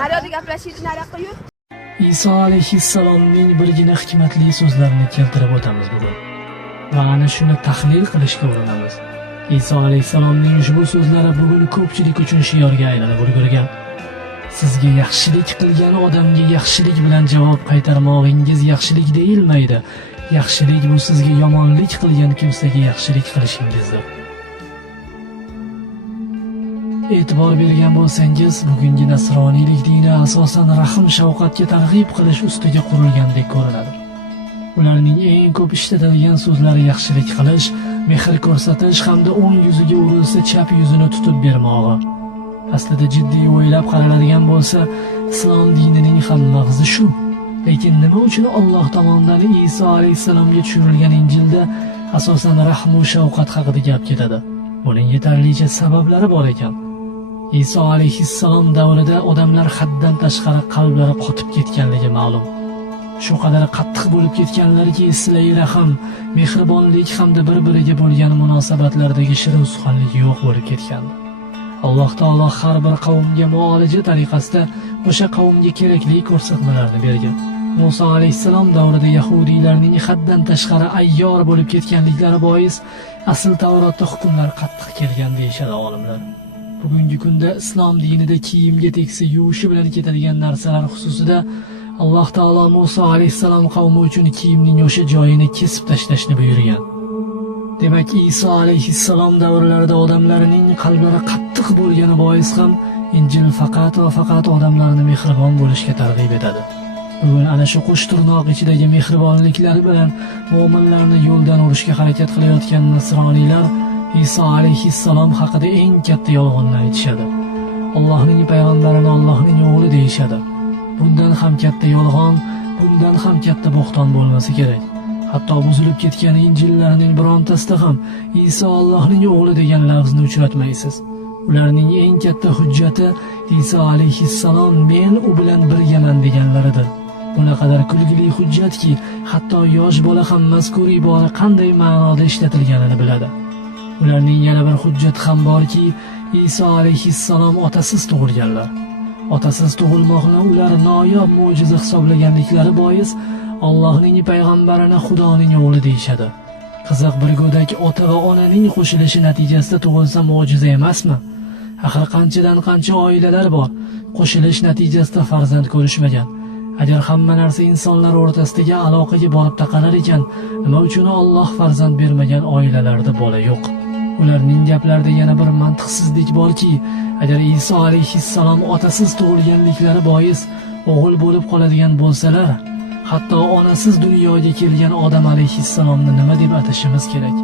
Naryoqda gaplashishni naryoqqa yur. Iso alayhissalomning birgina hikmatli so'zlarini keltirib o'tamiz bugun. Va ana shuni tahlil qilishga urinamiz. Iso alayhissalomning ushbu so'zlari bugun ko'pchilik uchun shiorga aylanib ulgurgan. Sizga yaxshilik qilgan odamga yaxshilik bilan javob qaytarmoqingiz yaxshilik deyilmaydi. Yaxshilik bu sizga yomonlik qilgan kimsaga yaxshilik qilishingizdir. E'tibor bergan bo'lsangiz, bugungi nasroniylik dini asosan rahm shafqatga targ'ib qilish ustiga qurilgandek ko'rinadi. Ularning eng ko'p ishlatadigan so'zlari yaxshilik qilish, mehr ko'rsatish hamda o'ng yuziga urilsa chap yuzini tutib bermog'i. Aslida jiddiy o'ylab qaraladigan bo'lsa, islom dinining ham mag'zi shu. Lekin nima uchun Alloh tomonidan Iso alayhissalomga tushirilgan Injilda asosan rahm va shafqat haqida gap ketadi? Buning yetarlicha sabablari bor ekan. Iso alayhissalom davrida odamlar haddan tashqari qalblari qotib ketganligi ma'lum. Shu qadar qattiq bo'lib ketganlarki, sizlar ham mehribonlik hamda bir-biriga bo'lgan munosabatlardagi shirin suxanlik yo'q bo'lib ketgandi. Alloh taolo har bir qavmga muolaja tariqasida o'sha qavmga kerakli ko'rsatmalarni bergan. Musa alayhissalom davrida yahudiylarning haddan tashqari ayyor bo'lib ketganliklari bois asl Tavrotda hukmlar qattiq kelgan deyshadi olimlar. Bugungi kunda islom dinida kiyimga teksa yuvishi bilan ketadigan narsalar xususida Alloh taolo Musa alayhissalom qavmi uchun kiyimning o'sha joyini kesib tashlashni buyurgan. Demak, Iso alayhissalom davrlarida odamlarning qalblari qattiq bo'lgani bois ham Injil faqat va faqat odamlarni mehribon bo'lishga targ'ib etadi. Bugun ana shu qo'sh tirnoq ichidagi mehribonliklari bilan mu'minlarni yo'ldan urishga harakat qilayotgan nasroniylar Iso alayhissalom haqida eng katta yolg'onni aytishadi. Allohning payg'ambarini Allohning o'g'li deyishadi. Bundan ham katta yolg'on, bundan ham katta bo'xton bo'lmasa kerak. Hatto buzilib ketgan Injillarning birontasida ham Iso Allohning o'g'li degan lafzni uchratmaysiz. Ularning eng katta hujjati Iso alayhissalom men u bilan birgaman deganlaridir. Bunaqadar kulgili hujjatki, hatto yosh bola ham mazkur ibora qanday ma'noda ishlatilganini biladi. Ularning yana bir hujjati ham borki, Iso alayhissalom otasiz tug'ilganlar. Otasiz tug'ilmoqni ular noyob mo'jiza hisoblaganliklari bois Allohning payg'ambarini Xudoning o'g'li deyshadi. Qiziq, bir go'dak ota va onaning qo'shilishi natijasida tug'ilsa mo'jiza emasmi? Axir qanchadan qancha oilalar bor, qo'shilish natijasida farzand ko'rishmagan. Agar hamma narsa insonlar o'rtasidagi aloqaga borib taqalar ekan, nima uchun Alloh farzand bermagan oilalarda bola yo'q? Ularning gaplarida yana bir mantiqsizlik borki, agar Iso alayhissalom otasiz tug'ilganliklari bois o'g'il bo'lib qoladigan bo'lsalar, hatto onasiz dunyoga kelgan odam alayhissalomni nima deb atashimiz kerak?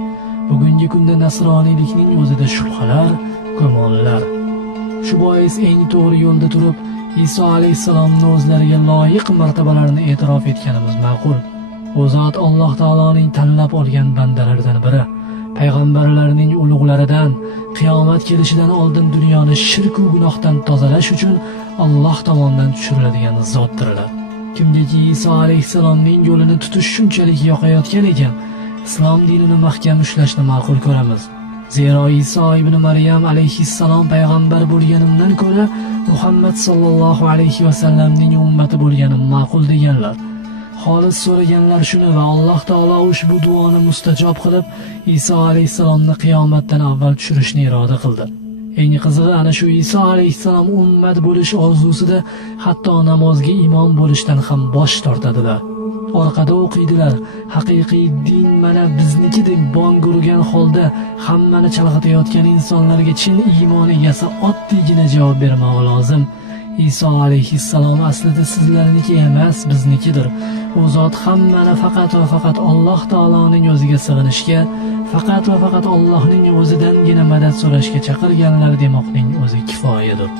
Bugungi kunda nasroniylikning o'zida shubhalar, gumonlar. Shu bois eng to'g'ri yo'lda turib, Iso alayhissalomni o'zlariga loyiq martabalarni e'tirof etganimiz ma'qul. U zot Alloh taoloning tanlab olgan bandalaridan biri, payg'ambarlarning ulug'laridan, qiyomat kelishidan oldin dunyoni shirk va gunohdan tozalash uchun Alloh tomonidan tushiriladigan zotdirlar. Kimdaki Iso alayhissalomning yo'lini tutish shunchalik yoqayotgan ekan, islom dinini mahkam ushlashni ma'qul ko'ramiz. Zero Iso ibn Maryam alayhissalom payg'ambar bo'lganimdan ko'ra Muhammad sallallohu alayhi va sallamning ummati bo'lganim ma'qul deganlar. Xolis so'raganlar shuni va Alloh taolo ushbu duoni mustajob qilib, Iso alayhissalomni qiyomatdan avval tushirishni iroda qildi. Eng qizig'i ana shu Iso alayhissalom ummat bo'lish orzusida hatto namozga imom bo'lishdan ham bosh tortadilar. Orqada o'qiydilar. Haqiqiy din mana bizniki deb bong urgan holda hammani chalg'itayotgan insonlarga chin iymon egasi oddiygina javob bermoq lozim. Iso alayhissalom aslida sizlarniki emas, biznikidir. U zot hammani faqat va faqat Alloh taoloning o'ziga sig'inishga, faqat va faqat Allohning o'zidangina madad so'rashga chaqirganlar demoqning o'zi kifoyadir.